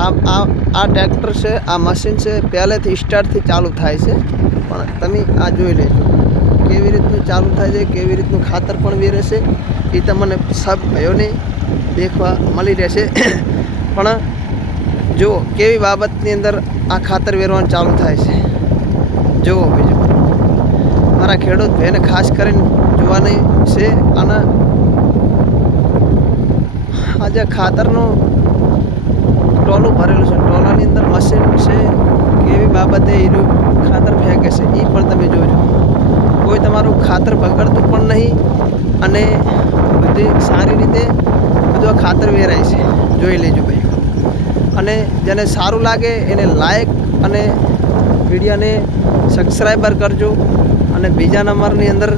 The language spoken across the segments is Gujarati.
આ આ આ ટ્રેક્ટર છે, આ મશીન છે, પહેલેથી સ્ટાર્ટથી ચાલુ થાય છે, પણ તમે આ જોઈ લેજો કેવી રીતનું ચાલુ થાય છે, કેવી રીતનું ખાતર પણ વેરે છે એ તમને સબ ભાઈઓને દેખવા મળી રહેશે. પણ જો કેવી બાબતની અંદર આ ખાતર વેરવાનું ચાલુ થાય છે જુઓ બીજું મારા ખેડૂત ભાઈને ખાસ કરીને જોવાની છે. અને આજે ખાતરનું ટોલું ભરેલું છે, ટોલાની અંદર મશીન છે, કેવી બાબતે એનું ખાતર ફેંકે છે એ પણ તમે જોજો. કોઈ તમારું ખાતર બગડતું પણ નહીં અને બધી સારી રીતે બધું ખાતર વેરાય છે, જોઈ લેજો ભાઈ. અને જેને સારું લાગે એને લાઈક અને વિડીયોને સબસ્ક્રાઈબર કરજો. અને બીજા નંબરની અંદર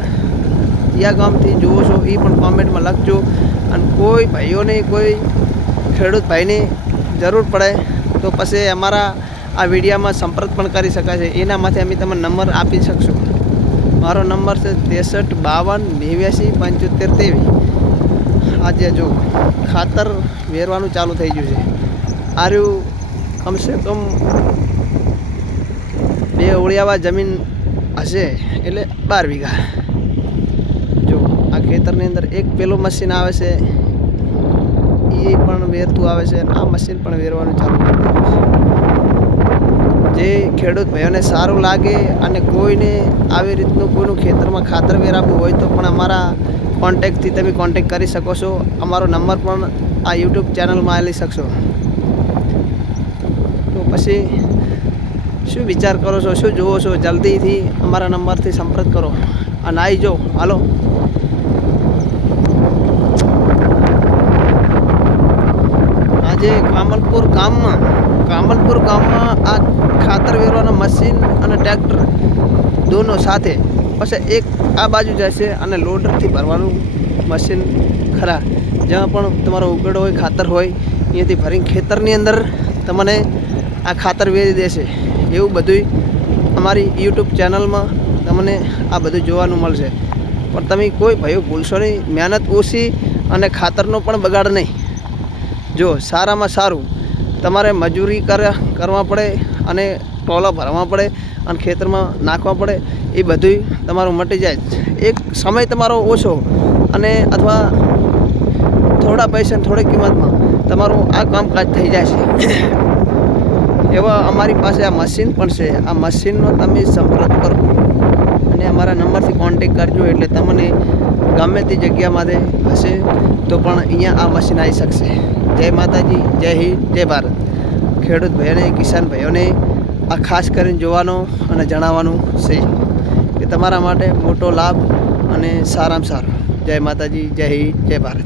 કયા ગામથી જુઓ છો એ પણ કોમેન્ટમાં લખજો. અને કોઈ ભાઈઓને કોઈ ખેડૂત ભાઈને જરૂર પડે તો પછી અમારા આ વિડીયોમાં સંપર્ક પણ કરી શકાય છે. એનામાંથી અમે તમને નંબર આપી શકશું. મારો નંબર છે 63 52 89 75 23. આજે જો ખાતર વેરવાનું ચાલુ થઈ ગયું છે. આર્યું કમસે કમ 2 ઓળિયાવા જમીન હશે એટલે 12 વીઘા. જો આ ખેતરની અંદર એક પેલું મશીન આવે છે એ પણ વેરતું આવે છે અને આ મશીન પણ વેરવાનું ચાલુ કરી દીધું છે. જે ખેડૂત ભાઈઓને સારું લાગે અને કોઈને આવી રીતનું કોઈનું ખેતરમાં ખાતર વેરાવવું હોય તો પણ અમારા કોન્ટેક્ટથી તમે કોન્ટેક્ટ કરી શકો છો. અમારો નંબર પણ આ યુટ્યુબ ચેનલમાં લઈ શકશો. તો પછી શું વિચાર કરો છો, શું જુઓ છો, જલ્દીથી અમારા નંબરથી સંપર્ક કરો અને આવી જાઓ. હાલો આજે કામલપુર ગામમાં આ ખાતર વેરવાના મશીન અને ટ્રેક્ટર દોનો સાથે પછી એક આ બાજુ જશે અને લોડરથી ભરવાનું મશીન ખરા જ્યાં પણ તમારો ઉગડો હોય ખાતર હોય અહીંયાથી ભરીને ખેતરની અંદર તમને આ ખાતર વેરી દેશે. એવું બધું અમારી યુટ્યુબ ચેનલમાં તમને આ બધું જોવાનું મળશે. પણ તમે કોઈ ભાઈઓ ભૂલશો નહીં, મહેનત ઓછી અને ખાતરનો પણ બગાડ નહીં. જો સારામાં સારું તમારે મજૂરી કરવા પડે અને ટોલા ભરવા પડે અને ખેતરમાં નાખવા પડે એ બધું તમારું મટી જાય. એક સમય તમારો ઓછો અને અથવા થોડા પૈસા થોડી કિંમતમાં તમારું આ કામકાજ થઈ જાય છે. એવા અમારી પાસે આ મશીન પણ છે. આ મશીનનો તમે સંપર્ક કરો અને અમારા નંબરથી કોન્ટેક કરજો એટલે તમને ગમે તે જગ્યામાંથી હશે તો પણ અહીંયા આ મશીન આવી શકશે. જય માતાજી, જય હિન્દ, જય ભારત. ખેડૂત ભાઈઓને, કિસાન ભાઈઓને આ ખાસ કરીને જોવાનું અને જણાવવાનું છે કે તમારા માટે મોટો લાભ અને સારામાં સારું. જય માતાજી, જય હિન્દ, જય ભારત.